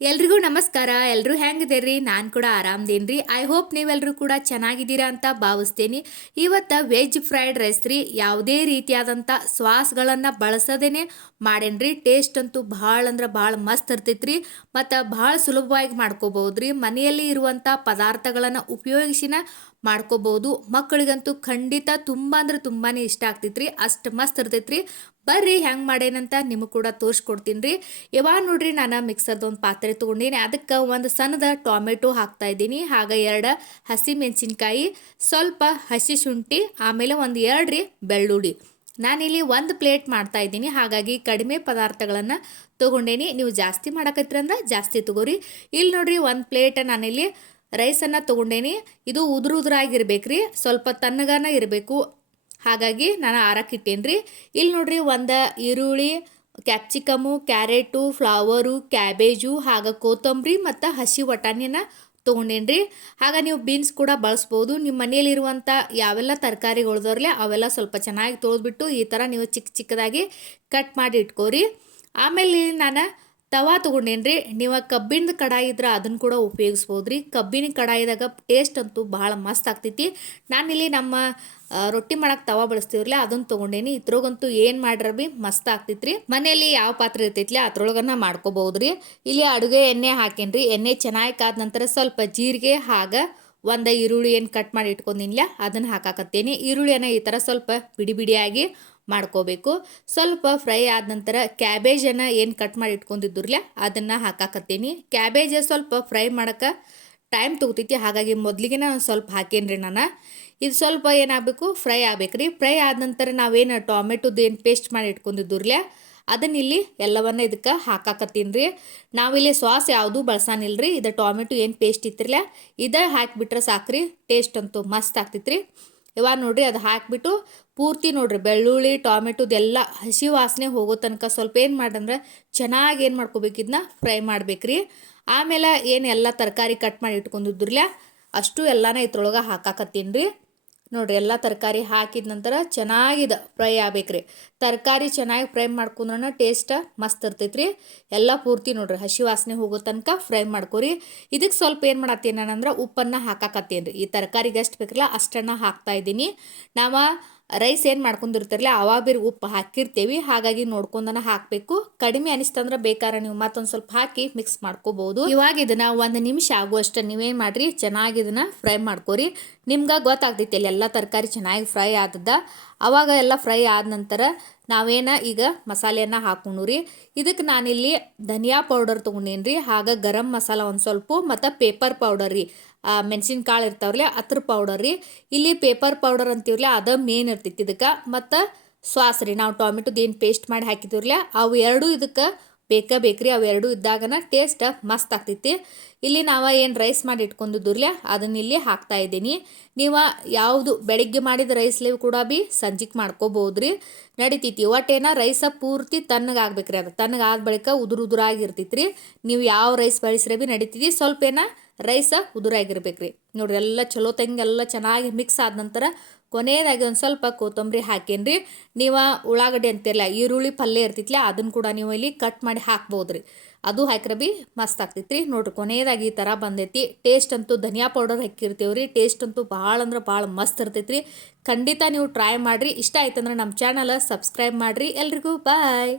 ಎಲ್ರಿಗೂ ನಮಸ್ಕಾರ. ಎಲ್ಲರೂ ಹೆಂಗಿದ್ದೀರಿ? ನಾನು ಕೂಡ ಆರಾಮದೇನ್ರಿ. ಐ ಹೋಪ್ ನೀವೆಲ್ಲರೂ ಕೂಡ ಚೆನ್ನಾಗಿದ್ದೀರಾ ಅಂತ ಭಾವಿಸ್ತೀನಿ. ಇವತ್ತು ವೆಜ್ ಫ್ರೈಡ್ ರೈಸ್ ರೀ, ಯಾವುದೇ ರೀತಿಯಾದಂಥ ಸಾಸ್ಗಳನ್ನು ಬಳಸದೇನೆ ಮಾಡೇನ್ರಿ. ಟೇಸ್ಟ್ ಅಂತೂ ಭಾಳ ಅಂದ್ರೆ ಭಾಳ ಮಸ್ತ್ ಇರ್ತೈತ್ರಿ. ಮತ್ತು ಭಾಳ ಸುಲಭವಾಗಿ ಮಾಡ್ಕೋಬಹುದ್ರಿ ಮನೆಯಲ್ಲಿ ಇರುವಂಥ ಪದಾರ್ಥಗಳನ್ನು ಉಪಯೋಗಿಸಿನ ಮಾಡ್ಕೋಬೋದು. ಮಕ್ಕಳಿಗಂತೂ ಖಂಡಿತ ತುಂಬ ಅಂದ್ರೆ ತುಂಬಾ ಇಷ್ಟ ಆಗ್ತೈತ್ರಿ. ಅಷ್ಟು ಮಸ್ತ್ ಇರ್ತೈತ್ರಿ. ಬರ್ರಿ, ಹೆಂಗೆ ಮಾಡೇನಂತ ನಿಮಗೆ ಕೂಡ ತೋರಿಸ್ಕೊಡ್ತೀನಿ ರೀ. ಯಾವಾಗ ನೋಡ್ರಿ, ನಾನು ಮಿಕ್ಸರ್ದು ಒಂದು ಪಾತ್ರೆ ತೊಗೊಂಡೀನಿ. ಅದಕ್ಕೆ ಒಂದು ಸಣ್ಣದ ಟೊಮೆಟೊ ಹಾಕ್ತಾ ಇದ್ದೀನಿ ಹಾಗೆ ಎರಡು ಹಸಿ ಮೆಣಸಿನ್ಕಾಯಿ, ಸ್ವಲ್ಪ ಹಸಿ ಶುಂಠಿ, ಆಮೇಲೆ ಒಂದು ಎರಡು ರೀ ಬೆಳ್ಳುಳ್ಳಿ. ನಾನಿಲ್ಲಿ ಒಂದು ಪ್ಲೇಟ್ ಮಾಡ್ತಾ ಇದ್ದೀನಿ ಹಾಗಾಗಿ ಕಡಿಮೆ ಪದಾರ್ಥಗಳನ್ನು ತೊಗೊಂಡೇನಿ. ನೀವು ಜಾಸ್ತಿ ಮಾಡಕತ್ತೀರಂದ್ರೆ ಜಾಸ್ತಿ ತೊಗೋರಿ. ಇಲ್ಲಿ ನೋಡ್ರಿ, ಒಂದು ಪ್ಲೇಟ್ ನಾನಿಲ್ಲಿ ರೈಸನ್ನು ತೊಗೊಂಡೇನಿ. ಇದು ಉದುರು ಉದುರಾಗಿರ್ಬೇಕ್ರಿ ಸ್ವಲ್ಪ ತಣ್ಣಗಾನ ಇರಬೇಕು. ಹಾಗಾಗಿ ನಾನು ಆರಕ್ಕೆ ಇಟ್ಟೇನಿ ರೀ. ಇಲ್ಲಿ ನೋಡ್ರಿ ಒಂದು ಈರುಳ್ಳಿ, ಕ್ಯಾಪ್ಸಿಕಮು, ಕ್ಯಾರೆಟು, ಫ್ಲವರು, ಕ್ಯಾಬೇಜು, ಹಾಗೆ ಕೊತ್ತಂಬರಿ ಮತ್ತು ಹಸಿ ವಟಾಣಿನ ತೊಗೊಂಡೇನ್ರಿ ಆಗ ನೀವು ಬೀನ್ಸ್ ಕೂಡ ಬಳಸ್ಬೋದು. ನಿಮ್ಮ ಮನೆಯಲ್ಲಿರುವಂಥ ಯಾವೆಲ್ಲ ತರಕಾರಿಗಳ್ದವ್ರಲ್ಲೇ ಅವೆಲ್ಲ ಸ್ವಲ್ಪ ಚೆನ್ನಾಗಿ ತೊಳೆದ್ಬಿಟ್ಟು ಈ ಥರ ನೀವು ಚಿಕ್ಕ ಚಿಕ್ಕದಾಗಿ ಕಟ್ ಮಾಡಿ ಇಟ್ಕೋರಿ. ಆಮೇಲೆ ನಾನು ತವಾ ತೊಗೊಂಡೇನ್ರಿ? ನೀವು ಕಬ್ಬಿಣದ ಕಡಾಯಿ ಇದ್ರೆ ಅದನ್ನು ಕೂಡ ಉಪಯೋಗಿಸ್ಬೋದು ರೀ ಕಬ್ಬಿನ ಕಡಾಯಿದಾಗ ಟೇಸ್ಟ್ ಅಂತೂ ಭಾಳ ಮಸ್ತ್ ಆಗ್ತೈತಿ. ನಾನಿಲ್ಲಿ ನಮ್ಮ ರೊಟ್ಟಿ ಮಾಡಕ್ಕೆ ತವಾ ಬಳಸ್ತೀವ್ರಲ್ಲ ಅದನ್ನು ತೊಗೊಂಡೇನಿ. ಇದ್ರೊಳಗಂತೂ ಏನು ಮಾಡ್ರ ಬಿ ಮಸ್ತ್ ಆಗ್ತೈತ್ರಿ. ಮನೆಯಲ್ಲಿ ಯಾವ ಪಾತ್ರೆ ಇರ್ತೈತಿಲ್ಲ ಅದ್ರೊಳಗನ್ನ ಮಾಡ್ಕೋಬಹುದ್ರಿ ಇಲ್ಲಿ ಅಡುಗೆ ಎಣ್ಣೆ ಹಾಕೇನ್ರಿ. ಎಣ್ಣೆ ಚೆನ್ನಾಗಿ ಕಾದ ನಂತರ ಸ್ವಲ್ಪ ಜೀರಿಗೆ, ಹಾಗ, ಒಂದು ಈರುಳ್ಳಿ ಏನು ಕಟ್ ಮಾಡಿ ಇಟ್ಕೊಂಡಿಲ್ಲ ಅದನ್ನು ಹಾಕಾಕತ್ತೇನೆ. ಈರುಳ್ಳಿಯನ್ನು ಈ ಥರ ಸ್ವಲ್ಪ ಬಿಡಿ ಬಿಡಿಯಾಗಿ ಮಾಡ್ಕೋಬೇಕು. ಸ್ವಲ್ಪ ಫ್ರೈ ಆದ ನಂತರ ಕ್ಯಾಬೇಜನ್ನು ಏನು ಕಟ್ ಮಾಡಿ ಇಟ್ಕೊಂಡಿದ್ದುರ್ಲ ಅದನ್ನು ಹಾಕಾಕತ್ತೀನಿ. ಕ್ಯಾಬೇಜ ಸ್ವಲ್ಪ ಫ್ರೈ ಮಾಡೋಕ್ಕೆ ಟೈಮ್ ತೊಗೊತೈತಿ, ಹಾಗಾಗಿ ಮೊದಲಿಗೆ ನಾನು ಸ್ವಲ್ಪ ರೀ ನಾನು. ಇದು ಸ್ವಲ್ಪ ಏನಾಗಬೇಕು, ಫ್ರೈ ಆಗಬೇಕು ರೀ ಫ್ರೈ ಆದ ನಂತರ ನಾವೇನು ಟೊಮೆಟೊದು ಏನು ಪೇಸ್ಟ್ ಮಾಡಿ ಇಟ್ಕೊಂಡಿದ್ದುರ್ಲೆ ಅದನ್ನ ಇಲ್ಲಿ ಎಲ್ಲವನ್ನ ಇದಕ್ಕೆ ಹಾಕಾಕತ್ತೀನಿ ರೀ ನಾವಿಲ್ಲಿ ಸಾಸ್ ಯಾವುದೂ ರೀ ಇದು ಟೊಮೆಟೊ ಏನು ಪೇಸ್ಟ್ ಇತ್ತಿರಲ್ಲ ಇದು ಹಾಕಿಬಿಟ್ರೆ ಸಾಕ್ರಿ, ಟೇಸ್ಟ್ ಅಂತೂ ಮಸ್ತ್ ಆಗ್ತೈತ್ರಿ. ಇವಾಗ ನೋಡ್ರಿ ಅದು ಹಾಕಿಬಿಟ್ಟು ಪೂರ್ತಿ ನೋಡ್ರಿ ಬೆಳ್ಳುಳ್ಳಿ ಟೊಮೆಟೊದೆಲ್ಲ ಹಸಿ ವಾಸನೆ ಹೋಗೋ ತನಕ ಸ್ವಲ್ಪ ಏನು ಮಾಡಂದ್ರೆ ಚೆನ್ನಾಗಿ ಏನು ಮಾಡ್ಕೋಬೇಕು ಇದನ್ನ ಫ್ರೈ ಮಾಡ್ಬೇಕ್ರಿ. ಆಮೇಲೆ ಏನು ಎಲ್ಲ ತರಕಾರಿ ಕಟ್ ಮಾಡಿ ಇಟ್ಕೊಂಡಿದ್ರಲ್ಲ ಅಷ್ಟು ಎಲ್ಲಾನ ಇದ್ರೊಳಗೆ ಹಾಕಾಕತ್ತೀನಿ ರೀ ನೋಡ್ರಿ, ಎಲ್ಲ ತರಕಾರಿ ಹಾಕಿದ ನಂತರ ಚೆನ್ನಾಗಿದೆ ಫ್ರೈ ಆಗ್ಬೇಕ್ರಿ. ತರಕಾರಿ ಚೆನ್ನಾಗಿ ಫ್ರೈ ಮಾಡ್ಕೊಂಡ್ರೆ ಟೇಸ್ಟ್ ಮಸ್ತ್ ಇರ್ತೈತ್ರಿ. ಎಲ್ಲ ಪೂರ್ತಿ ನೋಡ್ರಿ, ಹಸಿ ವಾಸನೆ ಹೋಗೋ ತನಕ ಫ್ರೈ ಮಾಡ್ಕೊರಿ. ಇದಕ್ಕೆ ಸ್ವಲ್ಪ ಏನು ಮಾಡತ್ತೀನಿ ನಾನಂದ್ರೆ ಉಪ್ಪನ್ನು ಹಾಕಾಕತ್ತೀನಿ ರೀ. ಈ ತರಕಾರಿಗೆ ಎಷ್ಟು ಬೇಕಲ್ಲ ಅಷ್ಟನ್ನು ಹಾಕ್ತಾ ಇದ್ದೀನಿ. ನಾವು ರೈಸ್ ಏನು ಮಾಡ್ಕೊಂಡಿರ್ತಿರಲ್ಲ ಅವಾಬಿರ್ ಬೇರೆ ಉಪ್ಪು ಹಾಕಿರ್ತೀವಿ. ಹಾಗಾಗಿ ನೋಡ್ಕೊಂಡನ ಹಾಕಬೇಕು. ಕಡಿಮೆ ಅನಿಸ್ತಂದ್ರೆ ಬೇಕಾದ್ರೆ ನೀವು ಮತ್ತೊಂದು ಸ್ವಲ್ಪ ಹಾಕಿ ಮಿಕ್ಸ್ ಮಾಡ್ಕೋಬಹುದು ಇವಾಗ ಇದನ್ನ ಒಂದು ನಿಮಿಷ ಆಗುವಷ್ಟು ನೀವೇನು ಮಾಡ್ರಿ, ಚೆನ್ನಾಗಿ ಇದನ್ನ ಫ್ರೈ ಮಾಡ್ಕೋರಿ. ನಿಮ್ಗೆ ಗೊತ್ತಾಗ್ತೈತಿ, ಎಲ್ಲ ತರಕಾರಿ ಚೆನ್ನಾಗಿ ಫ್ರೈ ಆದದ ಅವಾಗ ಎಲ್ಲ ಫ್ರೈ ಆದ ನಂತರ ನಾವೇನ ಈಗ ಮಸಾಲೆಯನ್ನು ಹಾಕೊಂಡು ರೀ. ಇದಕ್ಕೆ ನಾನಿಲ್ಲಿ ಧನಿಯಾ ಪೌಡರ್ ತೊಗೊಂಡೇನಿ ರೀ. ಹಾಗೆ ಗರಂ ಮಸಾಲ ಒಂದು ಸ್ವಲ್ಪ ಮತ್ತು ಪೇಪರ್ ಪೌಡರ್ ರೀ. ಮೆಣಸಿನ್ಕಾಳು ಇರ್ತಾವ್ರಲ್ಲ ಅದ್ರ ಪೌಡರ್ ರೀ. ಇಲ್ಲಿ ಪೇಪರ್ ಪೌಡರ್ ಅಂತೀವ್ರಲ್ಲ ಅದು ಮೇನ್ ಇರ್ತೈತಿ ಇದಕ್ಕೆ. ಮತ್ತು ಸಾಸ್ ರೀ. ನಾವು ಟೊಮೆಟೊದು ಏನು ಪೇಸ್ಟ್ ಮಾಡಿ ಹಾಕಿದ್ದೀವ್ರಲ್ಲ ಅವು ಎರಡೂ ಇದಕ್ಕೆ ಬೇಕೇ ಬೇಕ್ರಿ ಅವೆರಡು ಇದ್ದಾಗನ ಟೇಸ್ಟ್ ಮಸ್ತ್ ಆಗ್ತೈತಿ. ಇಲ್ಲಿ ನಾವು ಏನು ರೈಸ್ ಮಾಡಿ ಇಟ್ಕೊಂಡಿದ್ದುರ್ಲೆ ಅದನ್ನ ಇಲ್ಲಿ ಹಾಕ್ತಾ ಇದ್ದೀನಿ. ನೀವು ಯಾವುದು ಬೆಳಿಗ್ಗೆ ಮಾಡಿದ ರೈಸ್ಲೇವು ಕೂಡ ಬಿ ಸಂಜಿಗೆ ಮಾಡ್ಕೋಬೋದ್ರಿ. ನಡಿತೈತಿ ಒಟ್ಟೇನ ರೈಸ ಪೂರ್ತಿ ತಣ್ಣಗಾಗ್ಬೇಕ್ರಿ ಅದು ತಣ್ಣಗಾದ ಬಳಿಕ ಉದುರು ಉದುರಾಗಿರ್ತೈತ್ರಿ ನೀವು ಯಾವ ರೈಸ್ ಬಳಸ್ರೆ ಬಿ ನಡಿತೈತಿ, ಸ್ವಲ್ಪ ಏನ ರೈಸ ಉದುರಾಗಿರ್ಬೇಕ್ರಿ. ನೋಡ್ರಿ ಎಲ್ಲ ಚಲೋ ತಂಗೆಲ್ಲ ಚೆನ್ನಾಗಿ ಮಿಕ್ಸ್ ಆದ ನಂತರ ಕೊನೆಯದಾಗಿ ಒಂದು ಸ್ವಲ್ಪ ಕೊತ್ತಂಬರಿ ಹಾಕೇನ್ರಿ. ನೀವು ಉಳ್ಳಾಗಡ್ಡಿ ಅಂತಿರಲ್ಲ ಈರುಳ್ಳಿ ಪಲ್ಯ ಇರ್ತೈತ್ಲ ಅದನ್ನು ಕೂಡ ನೀವು ಇಲ್ಲಿ ಕಟ್ ಮಾಡಿ ಹಾಕ್ಬೋದು ರೀ ಅದು ಹಾಕ್ರೆ ಬಿ ಮಸ್ತ್ ರೀ ನೋಡ್ರಿ ಕೊನೆಯದಾಗಿ ಈ ಥರ ಬಂದೈತಿ. ಟೇಸ್ಟ್ ಅಂತೂ ಧನಿಯಾ ಪೌಡರ್ ರೀ. ಟೇಸ್ಟ್ ಅಂತೂ ಭಾಳ ಅಂದ್ರೆ ಭಾಳ ಮಸ್ತ್ ಇರ್ತೈತ್ರಿ. ಖಂಡಿತ ನೀವು ಟ್ರೈ ಮಾಡಿರಿ. ಇಷ್ಟ ಆಯ್ತಂದ್ರೆ ನಮ್ಮ ಚಾನಲ್ ಸಬ್ಸ್ಕ್ರೈಬ್ ಮಾಡಿರಿ. ಎಲ್ರಿಗೂ ಬಾಯ್